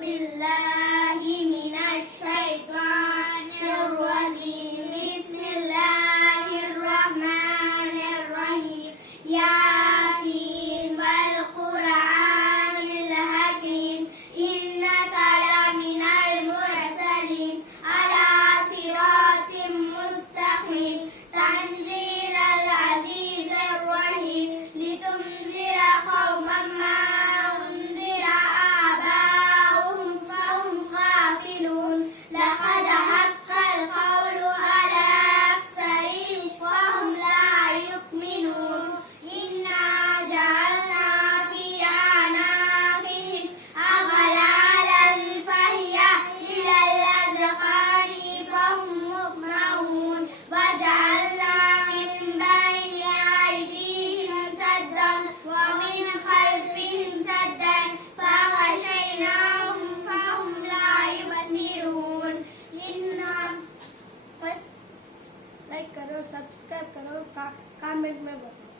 بالله من الشيطان الرجيم بسم الله الرحمن الرحيم ياسين والقرآن الحكيم إنك لمن المرسلين على صراط مستقيم تنزيل العزيز الرحيم لتنذر قوما ما أنذر آباؤهم فهم غافلون لقد حق القول على أكثرهم فهم لا يؤمنون إنا جعلنا في أعناقهم أغلالا فهي إلى الأذقان فهم مقمحون وجعلنا من بين أيديهم سدا ومن خلفهم سدا فغشيناهم فهم لا يبصرون लाइक करो, सब्सक्राइब करो, कमेंट में बताओ।